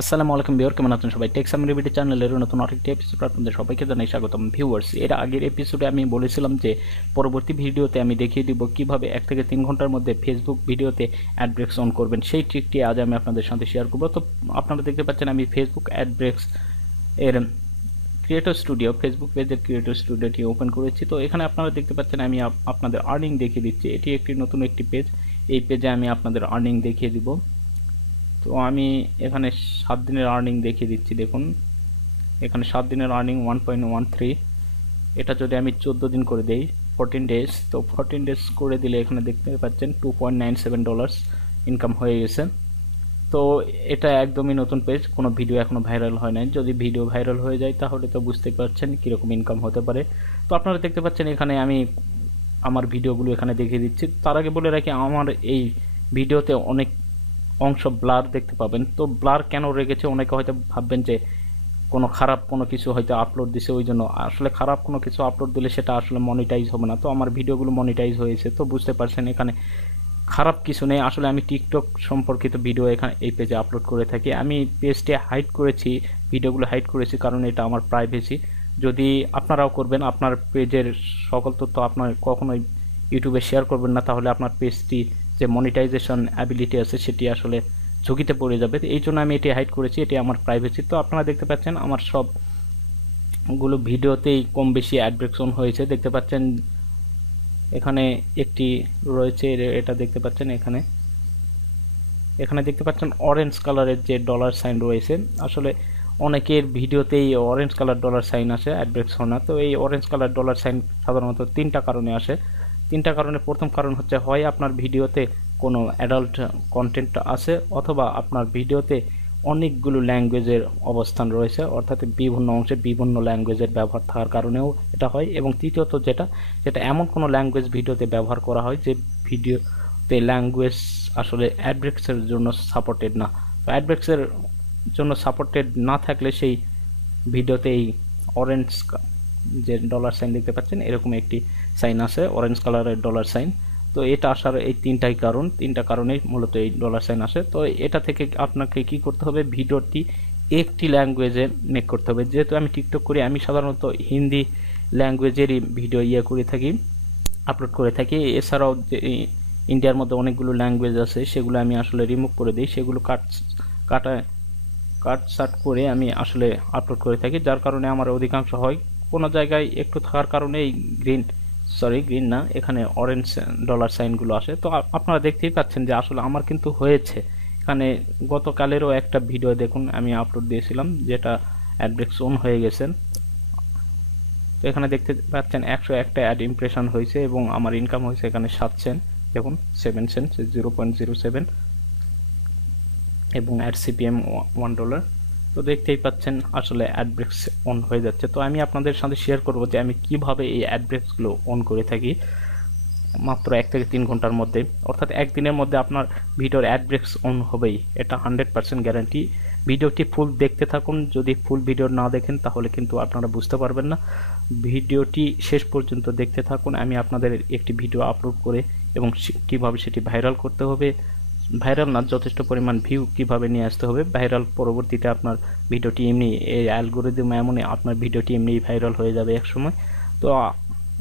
আসসালামু আলাইকুম ভিউয়ার, কেমন আছেন সবাই? টেক সামির এবিটি চ্যানেলের নতুন আরেকটি এপিসোড আপনাদের সবাইকে জানাই স্বাগতম ভিউয়ার্স। এর আগের এপিসোডে আমি বলেছিলাম যে পরবর্তী ভিডিওতে আমি দেখিয়ে দিব কিভাবে 1 থেকে 3 ঘন্টার মধ্যে ফেসবুক ভিডিওতে অ্যাড ব্রেকস অন করবেন। সেই ট্রিকটি আজ আমি আপনাদের সাথে শেয়ার করব। তো আপনারা দেখতে পাচ্ছেন আমি ফেসবুক অ্যাড ব্রেকস এর ক্রিয়েটর স্টুডিও, ফেসবুক পেজের ক্রিয়েটর স্টুডিওটি ওপেন করেছি। তো এখানে আপনারা দেখতে পাচ্ছেন আমি আপনাদের আর্নিং দেখিয়ে দিচ্ছি। এটি একটি নতুন একটি পেজ। এই পেজে আমি আপনাদের আর্নিং দেখিয়ে দিব। তো আমি এখানে 7 দিনের আর্নিং দেখিয়ে দিচ্ছি। দেখুন এখানে 7 দিনের আর্নিং 1.13। এটা যদি আমি 14 দিন করে দেই 14 ডেজ, তো 14 ডেজ করে দিলে এখানে দেখতে পাচ্ছেন $2.97 ইনকাম হয়ে গেছে। তো এটা একদমই নতুন পেজ, কোনো ভিডিও এখনো ভাইরাল হয় নাই। যদি ভিডিও ভাইরাল হয়ে যায় তাহলে তো বুঝতে পারছেন কীরকম ইনকাম হতে পারে। তো আপনারা দেখতে পাচ্ছেন এখানে আমি আমার ভিডিওগুলো এখানে দেখিয়ে দিচ্ছি। তার আগে বলে রাখি, আমার এই ভিডিওতে অনেক অংশ ব্লার দেখতে পাবেন। তো ব্লার কেন রেখেছে অনেকে হয়তো ভাববেন যে কোনো খারাপ কোনো কিছু হয়তো আপলোড দিছে, ওই জন্য। আসলে খারাপ কোনো কিছু আপলোড দিলে সেটা আসলে মনিটাইজ হবে না। তো আমার ভিডিওগুলো মনিটাইজ হয়েছে, তো বুঝতে পারছেন এখানে খারাপ কিছু নেই। আসলে আমি টিকটক সম্পর্কিত ভিডিও এখানে এই পেজে আপলোড করে থাকি। আমি পেজটি হাইড করেছি, ভিডিওগুলো হাইড করেছি কারণ এটা আমার প্রাইভেসি। যদি আপনারাও করবেন, আপনার পেজের সকল তথ্য আপনার কখনোই ইউটিউবে শেয়ার করবেন না, তাহলে আপনার পেজটি যে মনিটাইজেশন অ্যাবিলিটি আছে সেটি আসলে ঝুঁকিতে পড়ে যাবে। এই জন্য আমি এটি হাইড করেছি, এটি আমার প্রাইভেসি। তো আপনারা দেখতে পাচ্ছেন আমার সবগুলো ভিডিওতেই কম বেশি অ্যাড ব্রেকস অন হয়েছে। দেখতে পাচ্ছেন এখানে একটি রয়েছে, এটা দেখতে পাচ্ছেন এখানে দেখতে পাচ্ছেন অরেঞ্জ কালারের যে ডলার সাইন রয়েছে। আসলে অনেকের ভিডিওতেই অরেঞ্জ কালার ডলার সাইন আসে, অ্যাড ব্রেকস হয় না। তো এই অরেঞ্জ কালার ডলার সাইন সাধারণত 3টা কারণে আসে। 3টা কারণে প্রথম কারণ হচ্ছে হয় আপনার ভিডিওতে কোনো অ্যাডাল্ট কন্টেন্ট আছে, অথবা আপনার ভিডিওতে অনেকগুলো ল্যাঙ্গুয়েজের অবস্থান রয়েছে, অর্থাৎ বিভিন্ন অংশে বিভিন্ন ল্যাঙ্গুয়েজের ব্যবহার থাকার কারণেও এটা হয়। এবং তৃতীয়ত যেটা এমন কোনো ল্যাঙ্গুয়েজ ভিডিওতে ব্যবহার করা হয় যে ভিডিওতে ল্যাঙ্গুয়েজ আসলে অ্যাড ব্রেকসের জন্য সাপোর্টেড না। তো অ্যাড ব্রেকসের জন্য সাপোর্টেড না থাকলে সেই ভিডিওতে এই অরেঞ্জ যে ডলার সাইন দেখতে পাচ্ছেন এরকম একটি সাইন আছে, অরেঞ্জ কালারের ডলার সাইন। তো এটা আসার এই 3টা কারণেই মূলত এই ডলার সাইন আসে। তো এটা থেকে আপনাকে কি করতে হবে, ভিডিওটি একটি ল্যাঙ্গুয়েজে মেক করতে হবে। যেহেতু আমি টিকটক করি, আমি সাধারণত হিন্দি ল্যাঙ্গুয়েজেরই ভিডিও করে থাকি, আপলোড করে থাকি। এছাড়াও যে ইন্ডিয়ার মধ্যে অনেকগুলো ল্যাঙ্গুয়েজ আছে সেগুলো আমি আসলে রিমুভ করে দিই, সেগুলো কাট করে আমি আসলে আপলোড করে থাকি, যার কারণে আমার অধিকাংশ হয়। কোনো জায়গায় একটু থাকার কারণে এই গ্রিন না, এখানে অরেঞ্জ ডলার সাইনগুলো আসে। তো আপনারা দেখতেই পাচ্ছেন যে আসলে আমার কিন্তু হয়েছে। এখানে গতকালেরও একটা ভিডিও দেখুন আমি আপলোড দিয়েছিলাম, যেটা অ্যাড ব্রেকস অন হয়ে গেছেন। তো এখানে দেখতে পাচ্ছেন 101টা অ্যাড ইমপ্রেশন হয়েছে এবং আমার ইনকাম হয়েছে এখানে 7 সেন্ট। দেখুন 7 সেন্ট, 0.07, এবং অ্যাড সিপিএম $1। তো দেখতেই পাচ্ছেন আসলে অ্যাড ব্রেকস অন হয়ে যাচ্ছে। তো আমি আপনাদের সাথে শেয়ার করব যে আমি কিভাবে এই অ্যাড ব্রেকসগুলো অন করে থাকি মাত্র 1 থেকে 3 ঘন্টার মধ্যে। অর্থাৎ একদিনের মধ্যে আপনার ভিডিওর অ্যাড ব্রেকস অন হবেই, এটা 100% গ্যারান্টি। ভিডিওটি ফুল দেখতে থাকুন, যদি ফুল ভিডিও না দেখেন তাহলে কিন্তু আপনারা বুঝতে পারবেন না। ভিডিওটি শেষ পর্যন্ত দেখতে থাকুন। আমি আপনাদের একটি ভিডিও আপলোড করে এবং কীভাবে সেটি ভাইরাল করতে হবে, ভাইরাল না, যথেষ্ট পরিমাণ ভিউ কিভাবে নিয়ে আসতে হবে, ভাইরাল পরবর্তীতে আপনার ভিডিওটি এমনি এই অ্যালগোরিদম এমনই আপনার ভিডিওটি এমনিই ভাইরাল হয়ে যাবে এক সময়। তো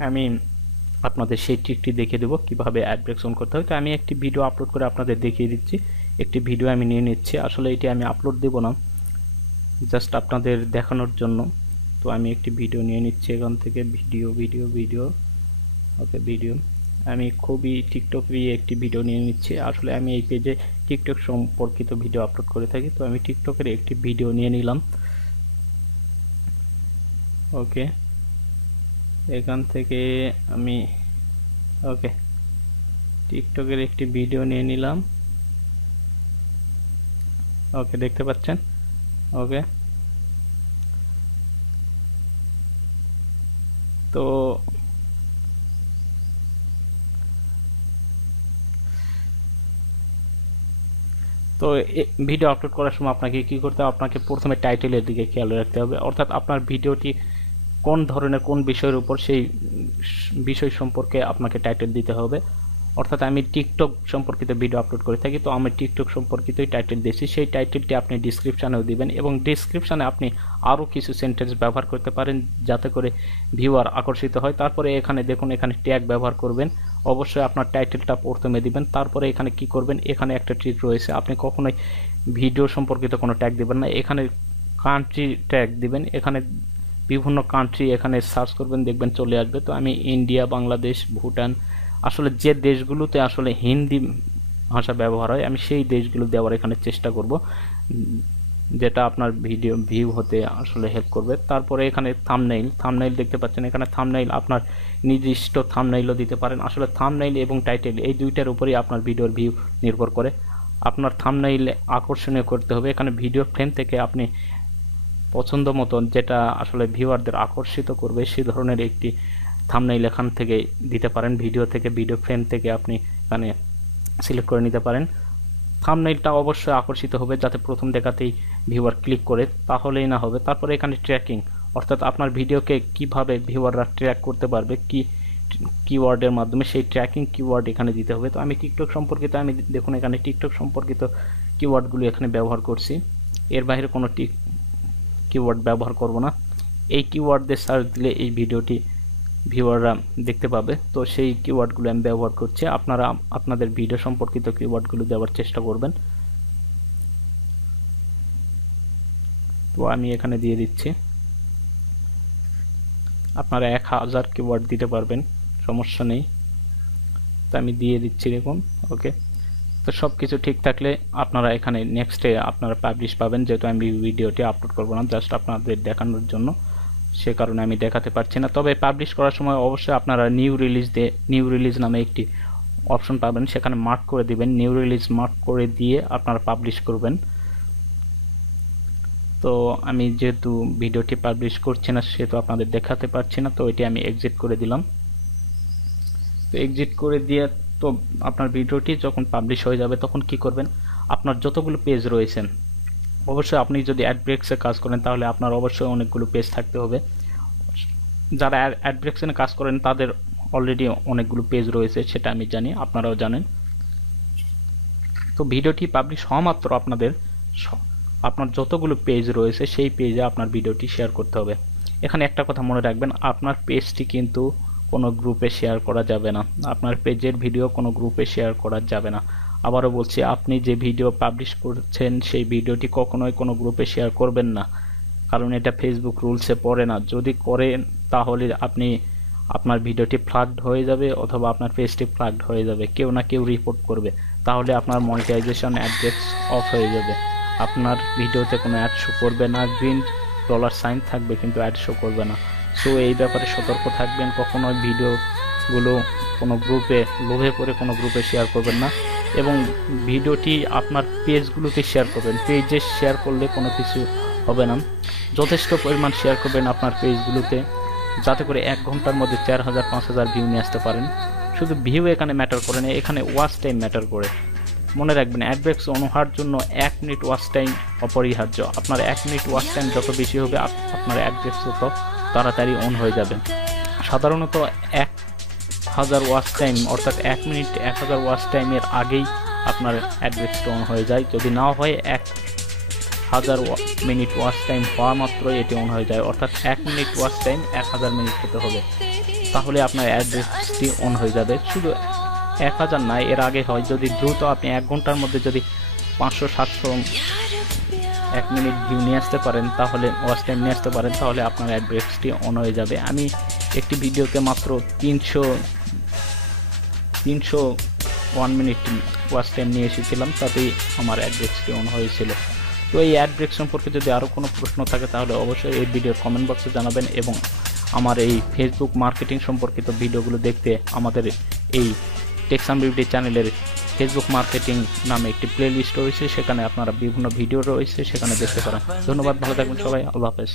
আমি আপনাদের সেই ট্রিকটি দেখিয়ে দেবো কীভাবে অ্যাড ব্রেকস অন করতে হবে। তো আমি একটি ভিডিও আপলোড করে আপনাদের দেখিয়ে দিচ্ছি। একটি ভিডিও আমি নিয়ে নিচ্ছি, আসলে এটি আমি আপলোড দেব না, জাস্ট আপনাদের দেখানোর জন্য। তো আমি একটি ভিডিও নিয়ে নিচ্ছি এখান থেকে, ভিডিও ওকে, ভিডিও আমি খুবই টিকটকেরই একটি ভিডিও নিয়ে নিচ্ছি। আসলে আমি এই পেজে টিকটক সম্পর্কিত ভিডিও আপলোড করে থাকি, তো আমি টিকটকের একটি ভিডিও নিয়ে নিলাম। ওকে, এখান থেকে আমি টিকটকের একটি ভিডিও নিয়ে নিলাম। ওকে, দেখতে পাচ্ছেন। ওকে, তো ভিডিও আপলোড করার সময় আপনাকে কি করতে হবে, আপনাকে প্রথমে টাইটেলের দিকে খেয়াল রাখতে হবে। অর্থাৎ আপনার ভিডিওটি কোন ধরনের, কোন বিষয়ের উপর, সেই বিষয় সম্পর্কে আপনাকে টাইটেল দিতে হবে। অর্থাৎ আমি টিকটক সম্পর্কিত ভিডিও আপলোড করে থাকি, তো আমি টিকটক সম্পর্কিতই টাইটেল দিয়েছি। সেই টাইটেলটি আপনি ডিসক্রিপশানেও দিবেন এবং ডিসক্রিপশানে আপনি আরও কিছু সেন্টেন্স ব্যবহার করতে পারেন যাতে করে ভিউয়ার আকর্ষিত হয়। তারপরে এখানে দেখুন, এখানে ট্যাগ ব্যবহার করবেন। অবশ্যই আপনার টাইটেলটা প্রথমে দিবেন, তারপরে এখানে কি করবেন, এখানে একটা ট্রিক রয়েছে, আপনি কখনোই ভিডিও সম্পর্কিত কোনো ট্যাগ দিবেন না, এখানে কান্ট্রি ট্যাগ দিবেন। এখানে বিভিন্ন কান্ট্রি এখানে সার্চ করবেন, দেখবেন চলে আসবে। তো আমি ইন্ডিয়া, বাংলাদেশ, ভুটান, আসলে যে দেশগুলোতে আসলে হিন্দি ভাষা ব্যবহার হয় আমি সেই দেশগুলো দেওয়ার এখানে চেষ্টা করব, যেটা আপনার ভিডিও ভিউ হতে আসলে হেল্প করবে। তারপরে এখানে থাম্বনেইল দেখতে পাচ্ছেন, এখানে থাম্বনেইল আপনার নির্দিষ্ট থাম্বনেইলও দিতে পারেন। আসলে থাম্বনেইল এবং টাইটেল এই দুইটার উপরেই আপনার ভিডিওর ভিউ নির্ভর করে। আপনার থাম্বনেইল আকর্ষণীয় করতে হবে। এখানে ভিডিও ফ্রেম থেকে আপনি পছন্দ মতন যেটা আসলে ভিউয়ারদের আকর্ষিত করবে সেই ধরনের একটি থাম্বনেইল এখান থেকে দিতে পারেন। ভিডিও থেকে, ভিডিও ফ্রেম থেকে আপনি এখানে সিলেক্ট করে নিতে পারেন। থাম্বনেইলটা অবশ্যই আকর্ষিত হবে যাতে প্রথম দেখাতেই ভিউয়ার ক্লিক করে, তাহলেই না হবে। তারপরে এখানে ট্র্যাকিং, অর্থাৎ আপনার ভিডিওকে কিভাবে ভিউয়াররা ট্র্যাক করতে পারবে, কি কিওয়ার্ডের মাধ্যমে, সেই ট্র্যাকিং কিওয়ার্ড এখানে দিতে হবে। তো আমি টিকটক সম্পর্কিত, আমি দেখুন এখানে টিকটক সম্পর্কিত কিওয়ার্ডগুলো এখানে ব্যবহার করছি, এর বাইরে কোনো কিওয়ার্ড ব্যবহার করব না। এই কিওয়ার্ড দিয়ে সার্চ দিলে এই ভিডিওটি ভিউয়াররা দেখতে পাবে, তো সেই কিওয়ার্ডগুলো আমি ব্যবহার করছি। আপনারা আপনাদের ভিডিও সম্পর্কিত কিওয়ার্ডগুলো দেওয়ার চেষ্টা করবেন। তো আমি এখানে দিয়ে দিচ্ছি, আপনারা 1000 কিওয়ার্ড দিতে পারবেন, সমস্যা নেই। তো আমি দিয়ে দিচ্ছি, দেখুন ওকে। তো সব কিছু ঠিক থাকলে আপনারা এখানে নেক্সটে আপনারা পাবলিশ পাবেন, যেহেতু আমি ভিডিওটি আপলোড করব না, জাস্ট আপনাদের দেখানোর জন্য, সে কারণে আমি দেখাতে পারছি না। তবে পাবলিশ করার সময় অবশ্যই আপনারা নিউ রিলিজ নামে একটি অপশন পাবেন, সেখানে মার্ক করে দিবেন, নিউ রিলিজ মার্ক করে দিয়ে আপনারা পাবলিশ করবেন। তো আমি যেহেতু ভিডিওটি পাবলিশ করছি না সেহেতু আপনাদের দেখাতে পারছি না, তো এটি আমি এক্সিট করে দিলাম। তো এক্সিট করে দিয়ে তো আপনার ভিডিওটি যখন পাবলিশ হয়ে যাবে তখন কি করবেন, আপনার যতগুলো পেজ রয়েছেন, অবশ্যই আপনি যদি অ্যাডব্রেক্সে কাজ করেন তাহলে আপনার অবশ্যই অনেকগুলো পেজ থাকতে হবে। যারা অ্যাডব্রেক্সে কাজ করেন তাদের অলরেডি অনেকগুলো পেজ রয়েছে, সেটা আমি জানি, আপনারাও জানেন। তো ভিডিওটি পাবলিশ হওয়া মাত্র আপনার যতগুলো পেজ রয়েছে সেই পেজে আপনার ভিডিওটি শেয়ার করতে হবে। এখানে একটা কথা মনে রাখবেন, আপনার পেজটি কিন্তু কোনো গ্রুপে শেয়ার করা যাবে না, আপনার পেজের ভিডিও কোনো গ্রুপে শেয়ার করা যাবে না। আবারও বলছি, আপনি যে ভিডিও পাবলিশ করছেন সেই ভিডিওটি কখনোই কোনো গ্রুপে শেয়ার করবেন না, কারণ এটা ফেসবুক রুলসে পড়ে না। যদি করেন তাহলে আপনার ভিডিওটি ফ্ল্যাগড হয়ে যাবে অথবা আপনার পেজটি ফ্ল্যাগড হয়ে যাবে, কেউ না কেউ রিপোর্ট করবে, তাহলে আপনার মনিটাইজেশন অ্যাড্রেস অফ হয়ে যাবে, আপনার ভিডিওতে কোনো অ্যাড শো করবে না, গ্রিন ডলার সাইন থাকবে কিন্তু অ্যাড শো করবে না। সো এই ব্যাপারে সতর্ক থাকবেন, কখনোই ভিডিওগুলো কোনো গ্রুপে লোভে পড়ে কোনো গ্রুপে শেয়ার করবেন না, এবং ভিডিওটি আপনার পেজগুলোতে শেয়ার করবেন। পেজে শেয়ার করলে কোনো কিছু হবে না, যথেষ্ট পরিমাণ শেয়ার করবেন আপনার পেজগুলোতে, যাতে করে 1 ঘন্টার মধ্যে 4000-5000 ভিউ নিয়ে আসতে পারেন। শুধু ভিউ এখানে ম্যাটার করে না, এখানে ওয়াচ টাইম ম্যাটার করে। মনে রাখবেন, অ্যাডব্রেক্স অন হওয়ার জন্য 1 মিনিট ওয়াচ টাইম অপরিহার্য। আপনার 1 মিনিট ওয়াচ টাইম যত বেশি হবে আপনার অ্যাডব্রেক্স তত তাড়াতাড়ি অন হয়ে যাবে। সাধারণত 1000 ওয়াচ টাইম অর্থাৎ 1 মিনিট 1000 ওয়াচ টাইমের আগেই আপনার অ্যাডব্রেক্সটা অন হয়ে যায়, যদি নাও হয় 1000 মিনিট ওয়াচ টাইম হওয়া মাত্রই এটি অন হয়ে যায়, অর্থাৎ 1 মিনিট ওয়াচ টাইম 1000 মিনিট হতে হবে, তাহলে আপনার অ্যাডব্রেক্সটি অন হয়ে যাবে। শুধু 1000 না, এর আগে হয়, যদি দ্রুত আপনি 1 ঘন্টার মধ্যে যদি 500-700 1 মিনিট ভিউ নিয়ে আসতে পারেন, তাহলে ওয়াচ টাইম নিয়ে আসতে পারেন, তাহলে আপনার অ্যাডব্রেক্সটি অন হয়ে যাবে। আমি একটি ভিডিওতে মাত্র 301 মিনিট ওয়াচ টাইম নিয়ে এসেছিলাম, তাতেই আমার অ্যাডব্রেক্সটি অন হয়েছিল। তো এই অ্যাডব্রেক্স সম্পর্কে যদি আরও কোনো প্রশ্ন থাকে তাহলে অবশ্যই এই ভিডিওর কমেন্ট বক্সে জানাবেন, এবং আমার এই ফেসবুক মার্কেটিং সম্পর্কিত ভিডিওগুলো দেখতে আমাদের এই টেক্স অ্যান্ড বিউটি চ্যানেলের ফেসবুক মার্কেটিং নামে একটি প্লে লিস্ট রয়েছে, সেখানে আপনারা বিভিন্ন ভিডিও রয়েছে, সেখানে দেখতে পারেন। ধন্যবাদ, ভালো থাকবেন সবাই, আল্লাহ হাফেজ।